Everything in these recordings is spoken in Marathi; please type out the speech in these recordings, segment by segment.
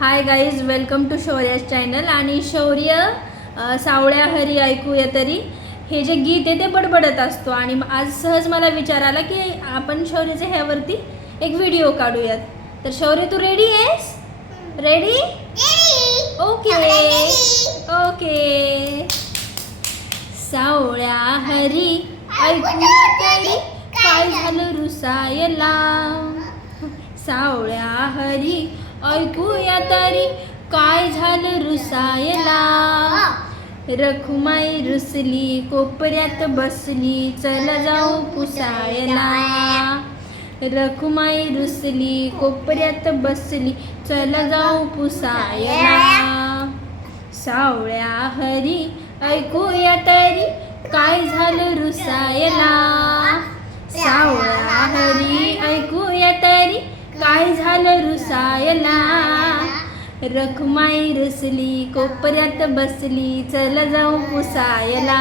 Hi guys welcome to Shaurya's channel आणि शौर्य सावळ्या हरी ऐकूया तरी. हे जे गीत आहे ते बडबडत असतो. आणि आज सहज मला विचार आला की आपण शौर्याच्या ह्यावरती एक व्हिडिओ काढूयात. तर शौर्य तू रेडी आहेस? रेडी ओके ओके सावळ्या हरी ऐकूया तरी. काय झालं रुसायला? सावळ्या हरी ऐकूया तरी काय झालं रुसायला? रखुमाई रुसली कोपऱ्यात बसली चला जाऊ पुसायला. रखुमाई रुसली कोपऱ्यात बसली चला जाऊ पुसायला. सावळ्या हरी ऐकूया तरी काय झालं रुसायला? रुसायला रखमाई रुसली कोपऱ्यात बसली चला जाऊ पुसायला.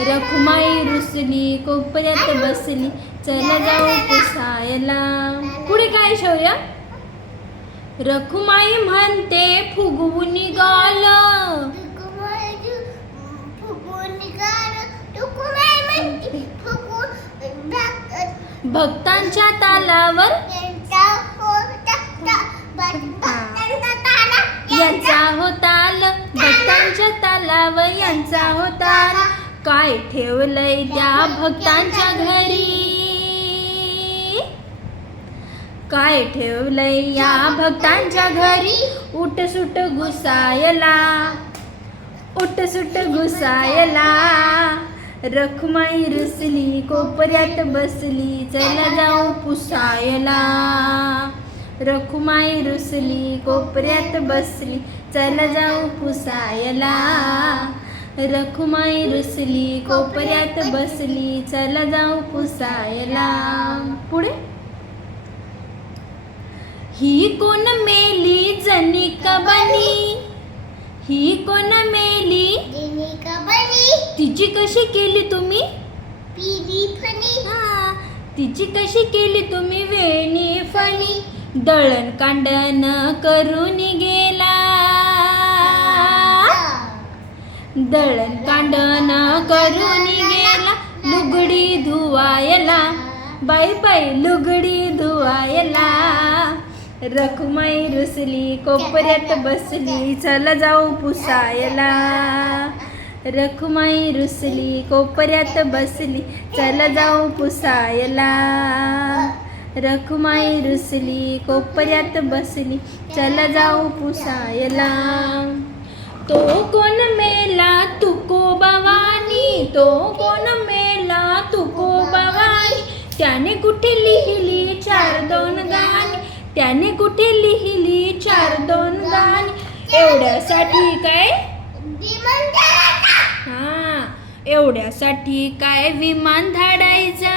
रखमाई रुसली कोपऱ्यात बसली चला जाऊ पुसायला. पुढे काय शौर्य? रखुमाई म्हणते फुगवून गाल भक्तांच्या तालावर तालावर यांचा होताल काय ठेवलंय त्या भक्तांच्या घरी? काय ठेवलंय या भक्तांच्या घरी? उठ सुट घुसायला. उठ सुट घुसायला. रखमाई रुसली कोपऱ्यात बसली चला जाऊ पुसायला. रखुमाई रुसली कोपऱ्यात बसली चला जाऊ पुसायला. रखुमाई रुसली कोपऱ्यात बसली चला जाऊ पुसायला. पुढे? ही कोण मेली जनिक बनी? ही कोण मेली? तिची कशी केली तुम्ही? हा, तिची कशी केली तुम्ही वेणी फणी. दळण कांडण करून गेला. दळण कांडण करून गेला लुगडी धुवायला. बाई बाई लुगडी धुवायला. रखुमाई रुसली कोपऱ्यात बसली चला जाऊ पुसायला. रखुमाई रुसली कोपऱ्यात बसली चला जाऊ पुसायला. रखुमाई रुसली कोपऱ्यात बसली चला जाऊ पुसायला. तो कोण मेला तुको भवानी? तो कोण मेला तुको भवानी? त्याने कुठे लिहिली चार दोन गाणी? त्याने कुठे लिहिली चार दोन गाणी? एवढ्यासाठी काय? हा एवढ्यासाठी काय विमान धाडायचा?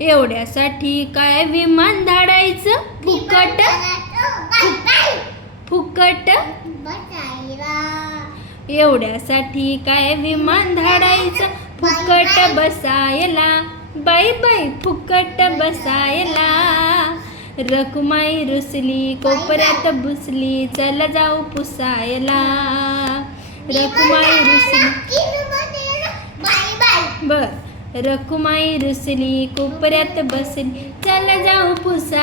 एवढ्यासाठी काय विमान धाडायचं? फुकट? फुकट एवढ्यासाठी काय विमान धाडायचं? फुकट बसायला. बाई बाई फुकट बसायला. रखुमाई रुसली कोपऱ्यात बुसली चला जाऊ पुसायला. रखुमाई रुसली. बर. रखुमाई रुसली कोपऱ्यात बसली चला जाऊ पुसायला.